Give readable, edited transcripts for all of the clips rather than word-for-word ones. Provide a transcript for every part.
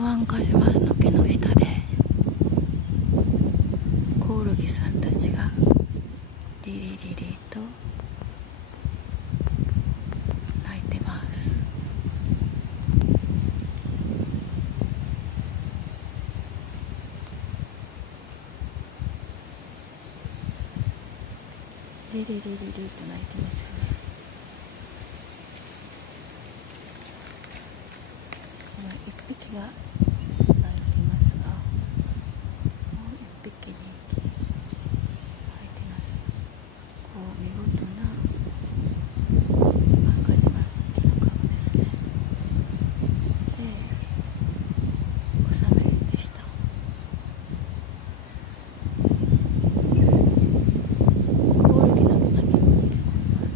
湾ガジュマルの樹の下でコオロギさんたちがリリリリと鳴いてます。リリリリリと鳴いてますよね。一匹が鳴いてますが、もう一匹に鳴いてます。こう見事な赤島の木の株ですね。で、収めでした。コオロギの鳴き声でございます。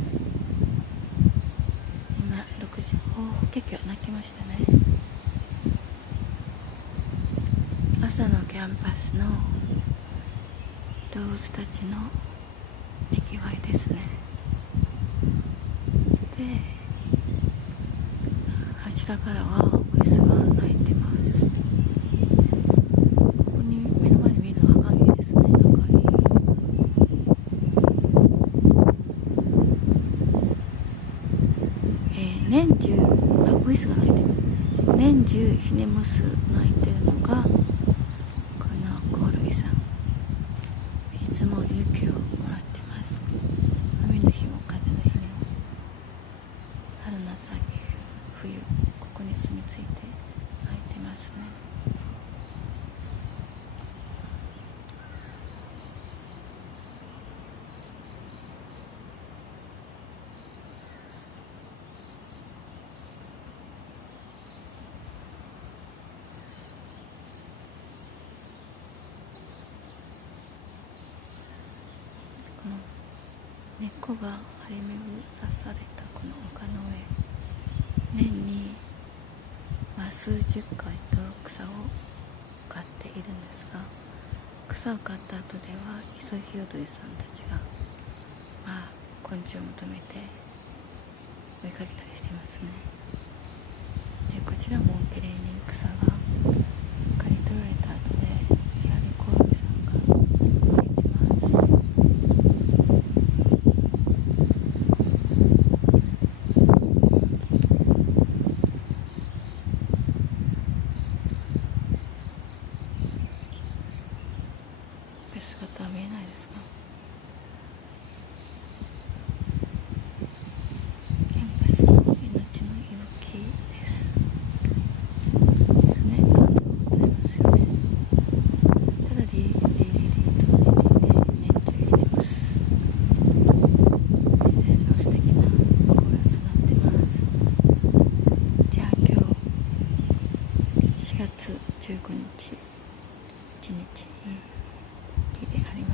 今6時。結局鳴きましたね。朝のキャンパスの動物たちのにぎわいですね。で、柱からはウグイスが鳴いてます。ここに目の前に見えるのは赤城ですね。年中ウグイスが鳴いてます。年中ひねもす鳴いてるのがコオロギさん。いつも勇気をもらってます。雨の日も風の日にも、春夏秋冬、ここに住み着いて鳴いてますね。根っこが張り巡らされたこの丘の上、年に数十回と草を刈っているんですが、草を刈った後ではイソヒヨドリさんたちが、昆虫を求めて追いかけたりしていますね。で、こちらもきれいに草が刈り取られた後で、やはりコオロギさんが鳴いてます。姿は見えないですか？キャンパスの命の息吹です。ですね。歌えますよね。ただリリリリと鳴いていて、年中ひねます。自然の素敵なコーラスになってます。じゃあ今日4月15日1日に日であります。